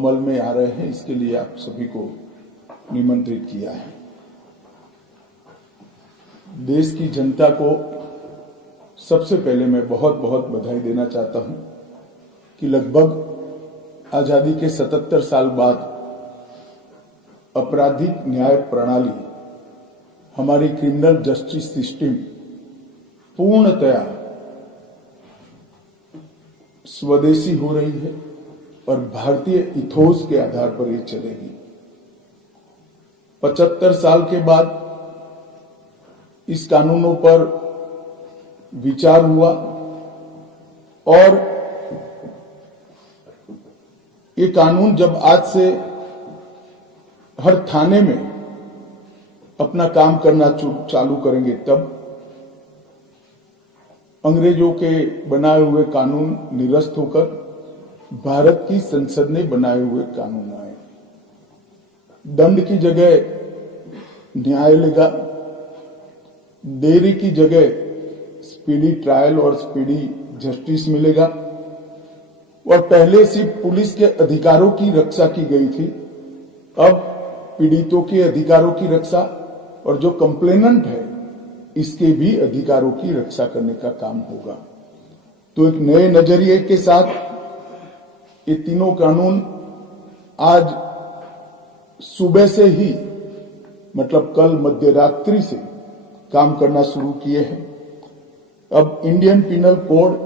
अमल में आ रहे हैं, इसके लिए आप सभी को निमंत्रित किया है। देश की जनता को सबसे पहले मैं बहुत बहुत बधाई देना चाहता हूं कि लगभग आजादी के 77 साल बाद आपराधिक न्याय प्रणाली, हमारी क्रिमिनल जस्टिस सिस्टम पूर्णतया स्वदेशी हो रही है और भारतीय इथोस के आधार पर ये चलेगी। 75 साल के बाद इस कानूनों पर विचार हुआ और ये कानून जब आज से हर थाने में अपना काम करना चालू करेंगे, तब अंग्रेजों के बनाए हुए कानून निरस्त होकर भारत की संसद ने बनाए हुए कानून आए। दंड की जगह न्याय लेगा, देरी की जगह स्पीडी ट्रायल और स्पीडी जस्टिस मिलेगा। और पहले सिर्फ पुलिस के अधिकारों की रक्षा की गई थी, अब पीड़ितों के अधिकारों की रक्षा और जो कंप्लेनेंट है इसके भी अधिकारों की रक्षा करने का काम होगा। तो एक नए नजरिए के साथ ये तीनों कानून आज सुबह से ही, मतलब कल मध्य रात्रि से काम करना शुरू किए हैं। अब इंडियन पिनल कोड,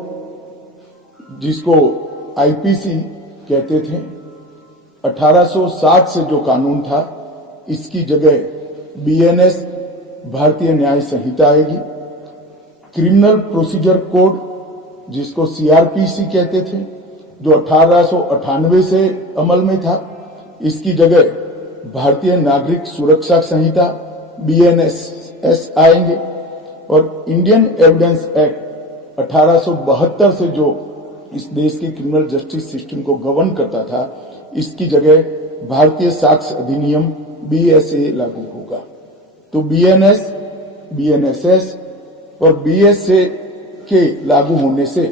जिसको आईपीसी कहते थे, 1860 से जो कानून था, इसकी जगह बीएनएस भारतीय न्याय संहिता आएगी। क्रिमिनल प्रोसीजर कोड, जिसको सीआरपीसी कहते थे, जो 1898 से अमल में था, इसकी जगह भारतीय नागरिक सुरक्षा संहिता बीएनएस आएंगे। और इंडियन एविडेंस एक्ट 1872 से जो इस देश की क्रिमिनल जस्टिस सिस्टम को गवर्न करता था, इसकी जगह भारतीय साक्ष्य अधिनियम बीएसए लागू होगा। तो बीएनएस, बीएनएसएस और बीएसए के लागू होने से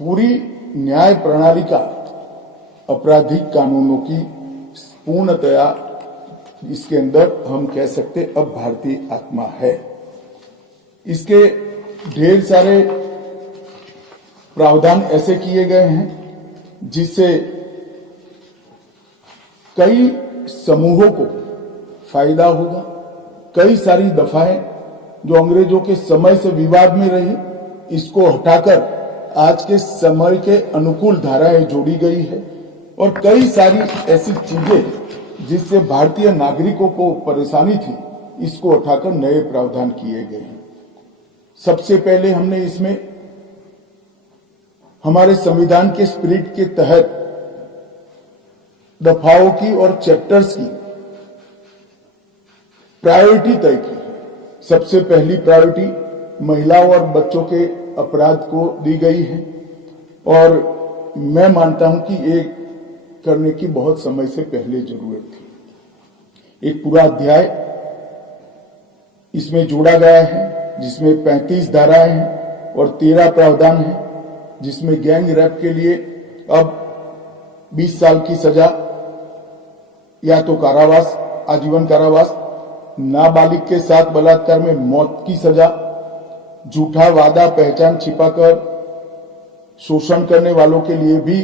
पूरी न्याय प्रणाली का आपराधिक कानूनों की पूर्णतया इसके अंदर हम कह सकते अब भारतीय आत्मा है। इसके ढेर सारे प्रावधान ऐसे किए गए हैं जिससे कई समूहों को फायदा होगा। कई सारी दफाएं जो अंग्रेजों के समय से विवाद में रही, इसको हटाकर आज के समय के अनुकूल धाराएं जोड़ी गई है। और कई सारी ऐसी चीजें जिससे भारतीय नागरिकों को परेशानी थी, इसको उठाकर नए प्रावधान किए गए हैं। सबसे पहले हमने इसमें हमारे संविधान के स्पिरिट के तहत दफाओं की और चैप्टर्स की प्रायोरिटी तय की है। सबसे पहली प्रायोरिटी महिलाओं और बच्चों के अपराध को दी गई है और मैं मानता हूं कि ये करने की बहुत समय से पहले जरूरत थी। एक पूरा अध्याय इसमें जोड़ा गया है जिसमें 35 धाराएं हैं और 13 प्रावधान हैं, जिसमें गैंग रेप के लिए अब 20 साल की सजा या तो कारावास, आजीवन कारावास, नाबालिग के साथ बलात्कार में मौत की सजा, झूठा वादा पहचान छिपाकर शोषण करने वालों के लिए भी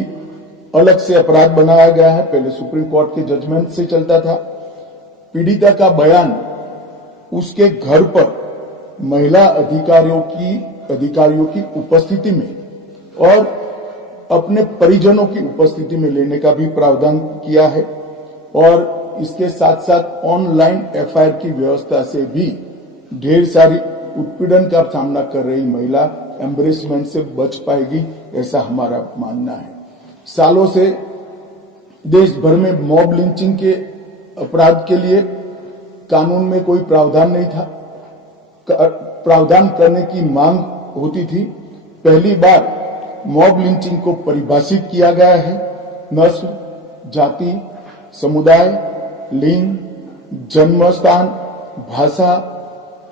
अलग से अपराध बनाया गया है। पहले सुप्रीम कोर्ट के जजमेंट से चलता था। पीड़िता का बयान उसके घर पर महिला अधिकारियों की उपस्थिति में और अपने परिजनों की उपस्थिति में लेने का भी प्रावधान किया है। और इसके साथ साथ ऑनलाइन एफआईआर की व्यवस्था से भी ढेर सारी उत्पीड़न का सामना कर रही महिला एम्ब्रेसमेंट से बच पाएगी, ऐसा हमारा मानना है। सालों से देश भर में मॉब लिंचिंग के अपराध के लिए कानून में कोई प्रावधान नहीं था। प्रावधान करने की मांग होती थी। पहली बार मॉब लिंचिंग को परिभाषित किया गया है। नस्ल, जाति, समुदाय, लिंग, जन्म स्थान, भाषा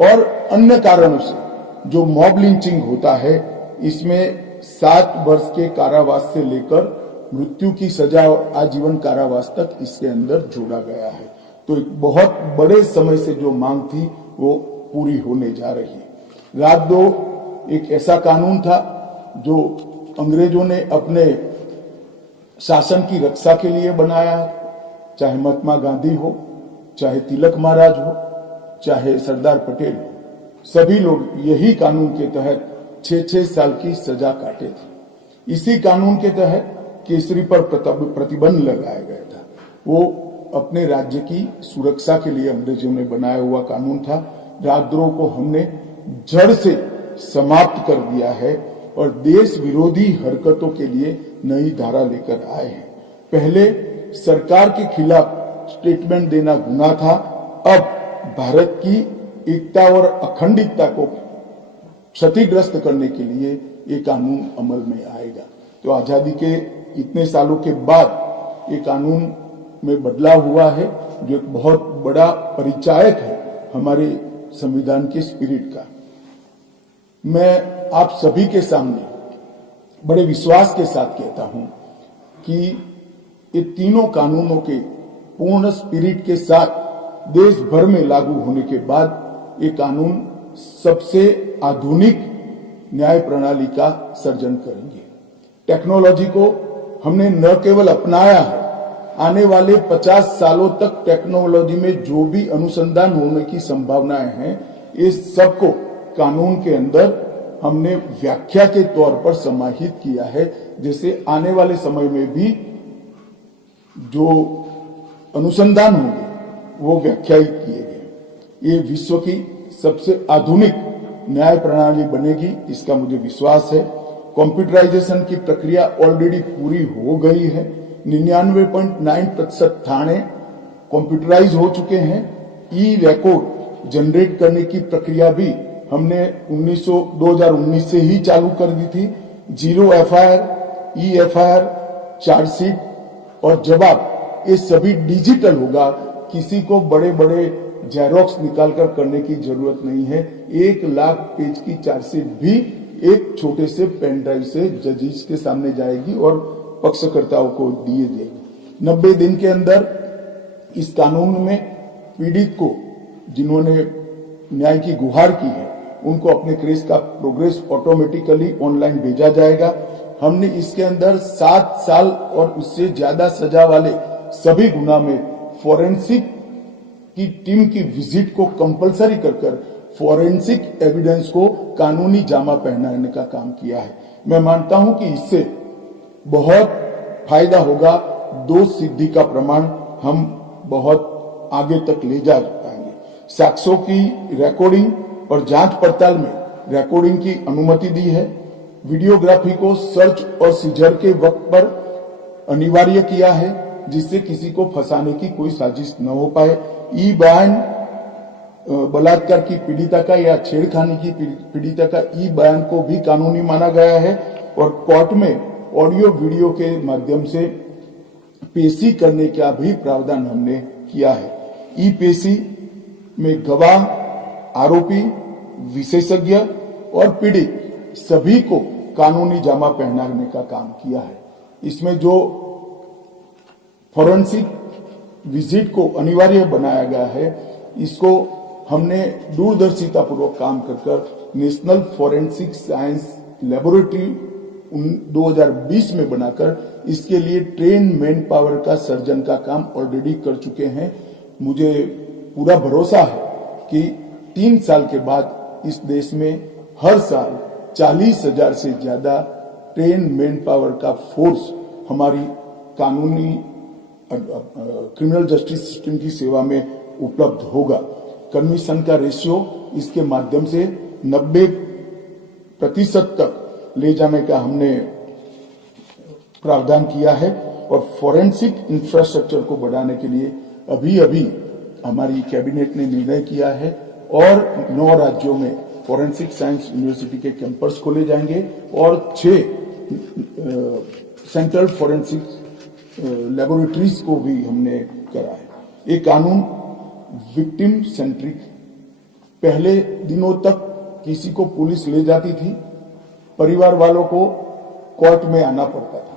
और अन्य कारणों से जो मॉब लिंचिंग होता है, इसमें 7 वर्ष के कारावास से लेकर मृत्यु की सजा और आजीवन कारावास तक इसके अंदर जोड़ा गया है। तो एक बहुत बड़े समय से जो मांग थी वो पूरी होने जा रही है। रात 2 एक ऐसा कानून था जो अंग्रेजों ने अपने शासन की रक्षा के लिए बनाया, चाहे महात्मा गांधी हो, चाहे तिलक महाराज हो, चाहे सरदार पटेल हो, सभी लोग यही कानून के तहत 6-6 साल की सजा काटे थे। इसी कानून के तहत केसरी पर प्रतिबंध लगाया गया था। वो अपने राज्य की सुरक्षा के लिए अंग्रेजों ने बनाया हुआ कानून था। राजद्रोह को हमने जड़ से समाप्त कर दिया है और देश विरोधी हरकतों के लिए नई धारा लेकर आए हैं। पहले सरकार के खिलाफ स्टेटमेंट देना गुनाह था, अब भारत की एकता और अखंडता को क्षतिग्रस्त करने के लिए ये कानून अमल में आएगा। तो आजादी के इतने सालों के बाद ये कानून में बदलाव हुआ है, जो एक बहुत बड़ा परिचायक है हमारे संविधान के स्पिरिट का। मैं आप सभी के सामने बड़े विश्वास के साथ कहता हूं कि ये तीनों कानूनों के पूर्ण स्पिरिट के साथ देश भर में लागू होने के बाद ये कानून सबसे आधुनिक न्याय प्रणाली का सर्जन करेंगे। टेक्नोलॉजी को हमने न केवल अपनाया है, आने वाले 50 सालों तक टेक्नोलॉजी में जो भी अनुसंधान होने की संभावनाएं हैं, इस सबको कानून के अंदर हमने व्याख्या के तौर पर समाहित किया है, जैसे आने वाले समय में भी जो अनुसंधान होंगे वो व्याख्यायित किए गए। ये विश्व की सबसे आधुनिक न्याय प्रणाली बनेगी, इसका मुझे विश्वास है। कंप्यूटराइजेशन की प्रक्रिया ऑलरेडी पूरी हो गई है। 99.9% थाने कंप्यूटराइज हो चुके हैं। ई रिकॉर्ड जनरेट करने की प्रक्रिया भी हमने 2019 से ही चालू कर दी थी। 0 एफआईआर, ई एफआईआर, चार्जशीट और जवाब, ये सभी डिजिटल होगा। किसी को बड़े बड़े जेरोक्स निकालकर करने की जरूरत नहीं है। 1 लाख पेज की चार्जशीट भी एक छोटे से पेन ड्राइव से जजेस के सामने जाएगी और पक्षकर्ताओं को दिए जाएगी। 90 दिन के अंदर इस कानून में पीड़ित को, जिन्होंने न्याय की गुहार की है, उनको अपने केस का प्रोग्रेस ऑटोमेटिकली ऑनलाइन भेजा जाएगा। हमने इसके अंदर 7 साल और उससे ज्यादा सजा वाले सभी गुना में फॉरेंसिक की टीम की विजिट को कंपलसरी कर फॉरेंसिक एविडेंस को कानूनी जामा पहनाने का काम किया है। मैं मानता हूं कि इससे बहुत फायदा होगा। दोष सिद्धि का प्रमाण हम बहुत आगे तक ले जा पाएंगे। साक्ष्यों की रिकॉर्डिंग और जांच पड़ताल में रिकॉर्डिंग की अनुमति दी है। वीडियोग्राफी को सर्च और सीजर के वक्त पर अनिवार्य किया है, जिससे किसी को फंसाने की कोई साजिश न हो पाए। ई बयान बलात्कार की पीड़िता का या छेड़खानी की पीड़िता का ई बयान को भी कानूनी माना गया है और कोर्ट में ऑडियो वीडियो के माध्यम से पेशी करने का भी प्रावधान हमने किया है। ई पेशी में गवाह, आरोपी, विशेषज्ञ और पीड़ित सभी को कानूनी जामा पहनाने का काम किया है। इसमें जो फॉरेंसिक विजिट को अनिवार्य बनाया गया है, इसको हमने दूरदर्शिता पूर्वक काम कर नेशनल फॉरेंसिक साइंस लेबोरेटरी 2020 में बनाकर इसके लिए ट्रेन मैन पावर का सर्जन का काम ऑलरेडी कर चुके हैं। मुझे पूरा भरोसा है कि 3 साल के बाद इस देश में हर साल 40,000 से ज्यादा ट्रेन मैन पावर का फोर्स हमारी कानूनी क्रिमिनल जस्टिस सिस्टम की सेवा में उपलब्ध होगा। कमीशन का रेशियो इसके माध्यम से 90% तक ले जाने का हमने प्रावधान किया है और फॉरेंसिक इंफ्रास्ट्रक्चर को बढ़ाने के लिए अभी हमारी कैबिनेट ने निर्णय किया है और 9 राज्यों में फॉरेंसिक साइंस यूनिवर्सिटी के कैंपस खोले जाएंगे और 6 सेंट्रल फॉरेंसिक लेबोरेटरीज को भी हमने करा है। ये कानून विक्टिम सेंट्रिक। पहले दिनों तक किसी को पुलिस ले जाती थी, परिवार वालों को कोर्ट में आना पड़ता था।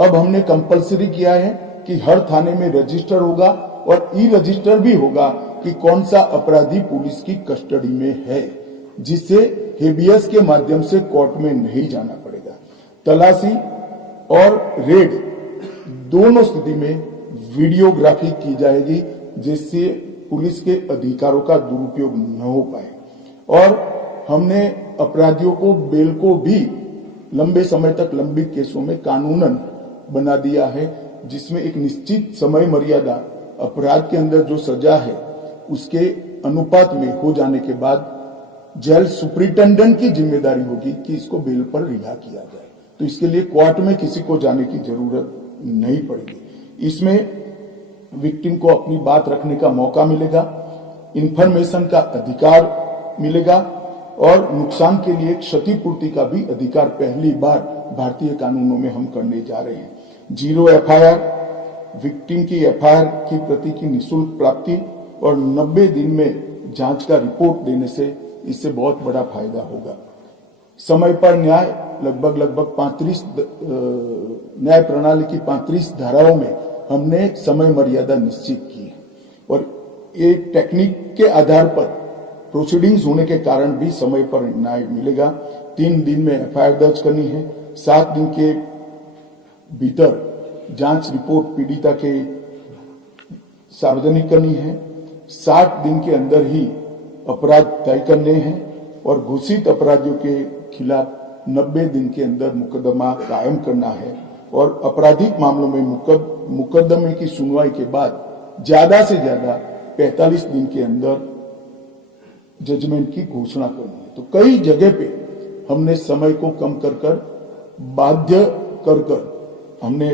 अब हमने कंपलसरी किया है कि हर थाने में रजिस्टर होगा और ई रजिस्टर भी होगा कि कौन सा अपराधी पुलिस की कस्टडी में है, जिससे हेबियस के माध्यम से कोर्ट में नहीं जाना पड़ेगा। तलाशी और रेड दोनों स्थिति में वीडियोग्राफी की जाएगी, जिससे पुलिस के अधिकारों का दुरुपयोग न हो पाए। और हमने अपराधियों को बेल को भी लंबे समय तक लंबित केसों में कानूनन बना दिया है, जिसमें एक निश्चित समय मर्यादा अपराध के अंदर जो सजा है उसके अनुपात में हो जाने के बाद जेल सुपरिटेंडेंट की जिम्मेदारी होगी कि इसको बेल पर रिहा किया जाए। तो इसके लिए कोर्ट में किसी को जाने की जरूरत नहीं पड़ेगी। इसमें विक्टिम को अपनी बात रखने का मौका मिलेगा, इंफॉर्मेशन का अधिकार मिलेगा और नुकसान के लिए क्षतिपूर्ति का भी अधिकार पहली बार भारतीय कानूनों में हम करने जा रहे हैं। 0 एफआईआर, विक्टिम की एफआईआर की प्रति की निःशुल्क प्राप्ति और 90 दिन में जांच का रिपोर्ट देने से इससे बहुत बड़ा फायदा होगा। समय पर न्याय लगभग 35 न्याय प्रणाली की 35 धाराओं में हमने समय मर्यादा निश्चित की है और ये टेक्निक के आधार पर प्रोसीडिंग्स होने के कारण भी समय पर न्याय मिलेगा। 3 दिन में एफआईआर दर्ज करनी है, 7 दिन के भीतर जांच रिपोर्ट पीड़िता के सार्वजनिक करनी है, 60 दिन के अंदर ही अपराध तय करने हैं और घोषित अपराधियों के खिलाफ 90 दिन के अंदर मुकदमा कायम करना है और आपराधिक मामलों में मुकदमे की सुनवाई के बाद ज्यादा से ज्यादा 45 दिन के अंदर जजमेंट की घोषणा करनी है। तो कई जगह पे हमने समय को कम कर बाध्य कर हमने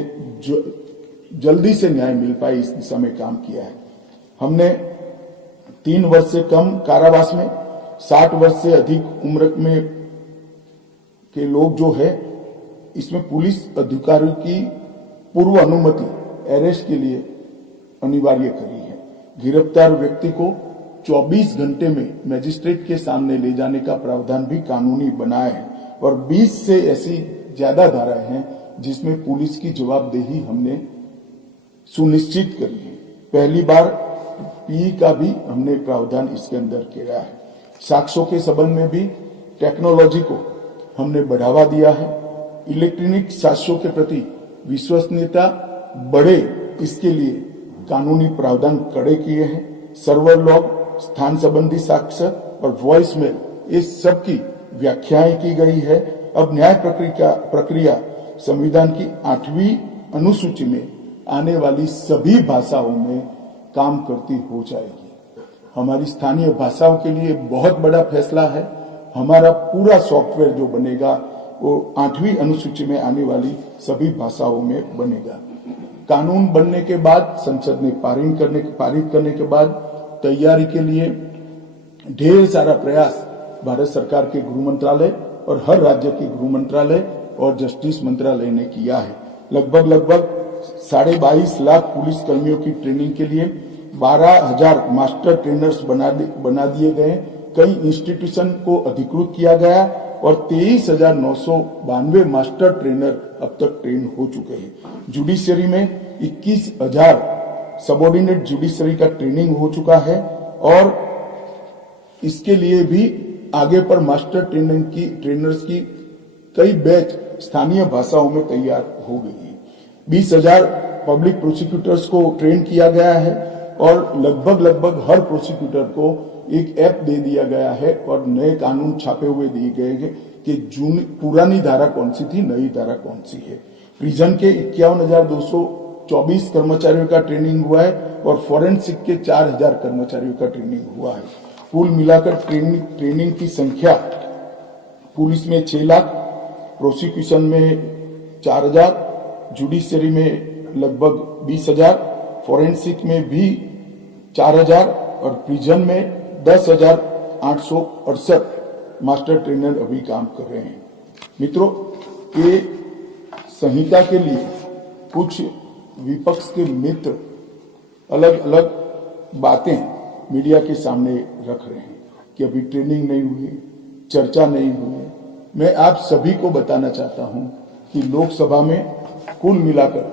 जल्दी से न्याय मिल पाए इस दिशा में काम किया है। हमने 3 वर्ष से कम कारावास में 60 वर्ष से अधिक उम्र में के लोग जो है इसमें पुलिस अधिकारियों की पूर्व अनुमति अरेस्ट के लिए अनिवार्य करी है। गिरफ्तार व्यक्ति को 24 घंटे में मजिस्ट्रेट के सामने ले जाने का प्रावधान भी कानूनी बनाया है और 20 से ऐसी ज्यादा धाराएं हैं जिसमें पुलिस की जवाबदेही हमने सुनिश्चित करी है। पहली बार पी का भी हमने प्रावधान इसके अंदर किया है। साक्ष्यों के संबंध में भी टेक्नोलॉजी को हमने बढ़ावा दिया है। इलेक्ट्रॉनिक साक्ष्यों के प्रति विश्वसनीयता बढ़े, इसके लिए कानूनी प्रावधान कड़े किए हैं। सर्वर लॉग, स्थान संबंधी साक्ष्य और वॉइस मेल, इस सब की व्याख्याएं की गई है। अब न्याय प्रक्रिया संविधान की 8वीं अनुसूची में आने वाली सभी भाषाओं में काम करती हो जाएगी। हमारी स्थानीय भाषाओं के लिए बहुत बड़ा फैसला है। हमारा पूरा सॉफ्टवेयर जो बनेगा वो 8वीं अनुसूची में आने वाली सभी भाषाओं में बनेगा। कानून बनने के बाद संसद ने पारित करने के बाद तैयारी के लिए ढेर सारा प्रयास भारत सरकार के गृह मंत्रालय और हर राज्य के गृह मंत्रालय और जस्टिस मंत्रालय ने किया है। लगभग 22.5 लाख पुलिस कर्मियों की ट्रेनिंग के लिए 12,000 मास्टर ट्रेनर्स बना दिए गए। कई इंस्टीट्यूशन को अधिकृत किया गया और 23,992 मास्टर ट्रेनर अब तक ट्रेन हो चुके हैं। जुडिशरी में 21,000 सबऑर्डिनेट जुडिशरी का ट्रेनिंग हो चुका है और इसके लिए भी आगे पर मास्टर ट्रेनर्स की कई बैच स्थानीय भाषाओं में तैयार हो गई है। 20,000 पब्लिक प्रोसिक्यूटर्स को ट्रेन किया गया है और लगभग हर प्रोसिक्यूटर को एक ऐप दे दिया गया है और नए कानून छापे हुए दिए गए हैं कि पुरानी धारा कौन सी थी, नई धारा कौन सी है। प्रिजन के 51,224 कर्मचारियों का ट्रेनिंग हुआ है और फॉरेंसिक के 4,000 कर्मचारियों का ट्रेनिंग हुआ है। कुल मिलाकर ट्रेनिंग की संख्या पुलिस में 6 लाख, प्रोसिक्यूशन में 4,000, जुडिशरी में लगभग 20,000, फॉरेंसिक में भी 4,000 और प्रिजन में 10,868 मास्टर ट्रेनर अभी काम कर रहे हैं। मित्रों, ये संहिता के लिए कुछ विपक्ष के मित्र अलग अलग बातें मीडिया के सामने रख रहे हैं कि अभी ट्रेनिंग नहीं हुई, चर्चा नहीं हुई। मैं आप सभी को बताना चाहता हूं कि लोकसभा में कुल मिलाकर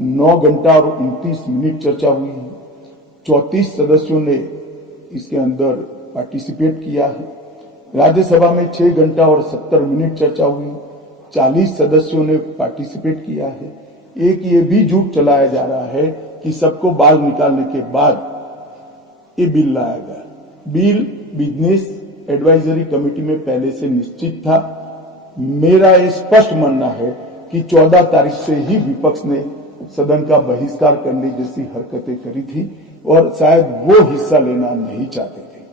9 घंटा और 29 मिनट चर्चा हुई है। 34 सदस्यों ने इसके अंदर पार्टिसिपेट किया है। राज्यसभा में 6 घंटा और 70 मिनट चर्चा हुई। 40 सदस्यों ने पार्टिसिपेट किया है। एक ये भी झूठ चलाया जा रहा है कि सबको बाहर निकालने के बाद ये बिल लाया गया। बिल बिजनेस एडवाइजरी कमेटी में पहले से निश्चित था। मेरा ये स्पष्ट मानना है कि 14 तारीख से ही विपक्ष ने सदन का बहिष्कार करने जैसी हरकतें करी थी और शायद वो हिस्सा लेना नहीं चाहते थे।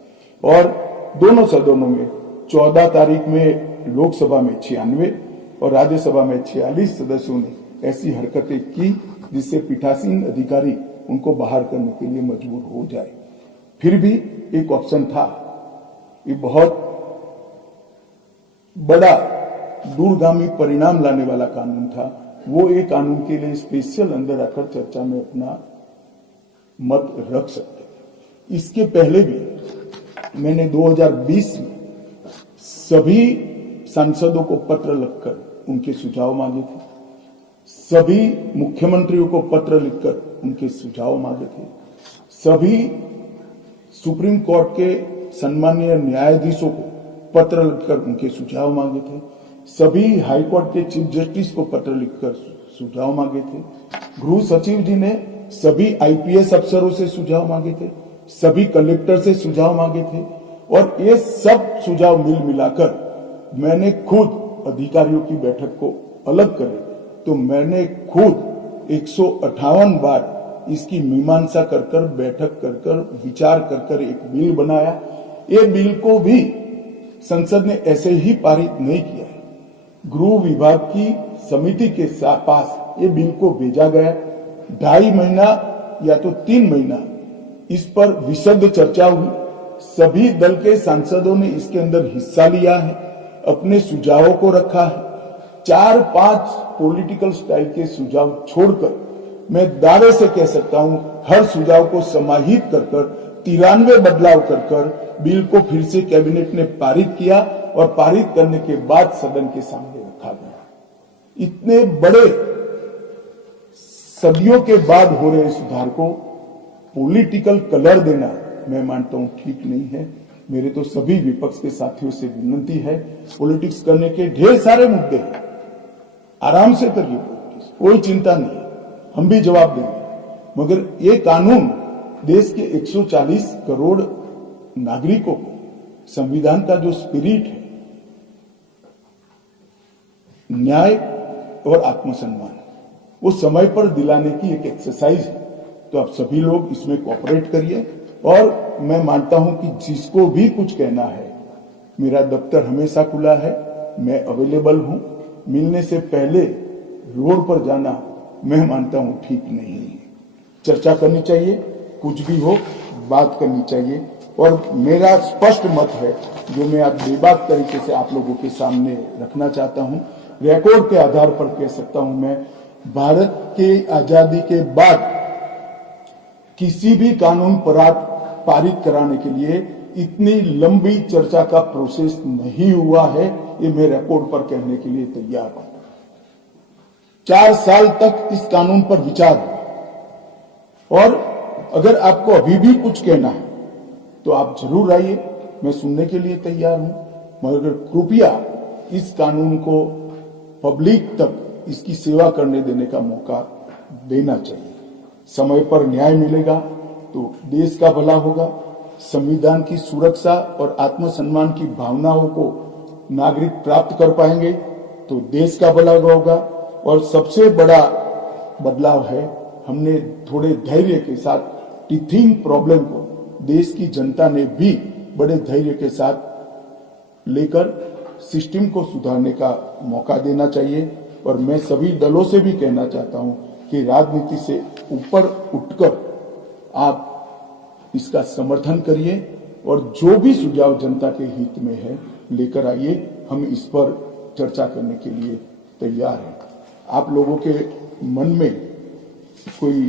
और दोनों सदनों में 14 तारीख में लोकसभा में 96 और राज्यसभा में 46 सदस्यों ने ऐसी हरकतें की जिससे पीठासीन अधिकारी उनको बाहर करने के लिए मजबूर हो जाए। फिर भी एक ऑप्शन था। ये बहुत बड़ा दूरगामी परिणाम लाने वाला कानून था। वो एक कानून के लिए स्पेशल अंदर आकर चर्चा में अपना मत रख सकते। इसके पहले भी मैंने 2020 में सभी सांसदों को पत्र लिखकर उनके सुझाव मांगे थे। सभी मुख्यमंत्रियों को पत्र लिखकर उनके सुझाव मांगे थे। सभी सुप्रीम कोर्ट के सम्मानीय न्यायाधीशों को पत्र लिखकर उनके सुझाव मांगे थे। सभी हाईकोर्ट के चीफ जस्टिस को पत्र लिखकर सुझाव मांगे थे। गृह सचिव जी ने सभी आईपीएस अफसरों से सुझाव मांगे थे। सभी कलेक्टर से सुझाव मांगे थे। और ये सब सुझाव मिलाकर मैंने खुद अधिकारियों की बैठक को अलग करे तो मैंने खुद 158 बार इसकी मीमांसा कर बैठक कर विचार कर एक बिल बनाया। ये बिल को भी संसद ने ऐसे ही पारित नहीं किया है। गृह विभाग की समिति के पास ये बिल को भेजा गया। 2.5 महीना या तो 3 महीना इस पर विशद चर्चा हुई। सभी दल के सांसदों ने इसके अंदर हिस्सा लिया है, अपने सुझावों को रखा है। 4-5 पॉलिटिकल स्टाइल के सुझाव छोड़कर मैं दावे से कह सकता हूं हर सुझाव को समाहित कर 93 बदलाव कर बिल को फिर से कैबिनेट ने पारित किया और पारित करने के बाद सदन के सामने रखा गया। इतने बड़े सदियों के बाद हो रहे सुधार को पॉलिटिकल कलर देना मैं मानता हूं ठीक नहीं है। मेरे तो सभी विपक्ष के साथियों से विनती है, पॉलिटिक्स करने के ढेर सारे मुद्दे हैं, आराम से करिए पॉलिटिक्स, कोई चिंता नहीं, हम भी जवाब देंगे। मगर ये कानून देश के 140 करोड़ नागरिकों को संविधान का जो स्पिरिट है, न्याय और आत्मसम्मान, वो समय पर दिलाने की एक एक्सरसाइज है। तो आप सभी लोग इसमें कोऑपरेट करिए। और मैं मानता हूं कि जिसको भी कुछ कहना है, मेरा दफ्तर हमेशा खुला है, मैं अवेलेबल हूं। मिलने से पहले रोड पर जाना मैं मानता हूं ठीक नहीं है। चर्चा करनी चाहिए, कुछ भी हो बात करनी चाहिए। और मेरा स्पष्ट मत है जो मैं आज बेबाक तरीके से आप लोगों के सामने रखना चाहता हूं। रिकॉर्ड के आधार पर कह सकता हूं मैं, भारत के आजादी के बाद किसी भी कानून पारित कराने के लिए इतनी लंबी चर्चा का प्रोसेस नहीं हुआ है। ये मैं रिकॉर्ड पर कहने के लिए तैयार हूं। 4 साल तक इस कानून पर विचार हुआ। और अगर आपको अभी भी कुछ कहना है तो आप जरूर आइए, मैं सुनने के लिए तैयार हूं। मगर कृपया इस कानून को पब्लिक तक इसकी सेवा करने देने का मौका देना चाहिए। समय पर न्याय मिलेगा तो देश का भला होगा। संविधान की सुरक्षा और आत्मसम्मान की भावनाओं को नागरिक प्राप्त कर पाएंगे तो देश का भला होगा। और सबसे बड़ा बदलाव है, हमने थोड़े धैर्य के साथ टीथिंग प्रॉब्लम को देश की जनता ने भी बड़े धैर्य के साथ लेकर सिस्टम को सुधारने का मौका देना चाहिए। और मैं सभी दलों से भी कहना चाहता हूं कि राजनीति से ऊपर उठकर आप इसका समर्थन करिए और जो भी सुझाव जनता के हित में है लेकर आइए। हम इस पर चर्चा करने के लिए तैयार हैं। आप लोगों के मन में कोई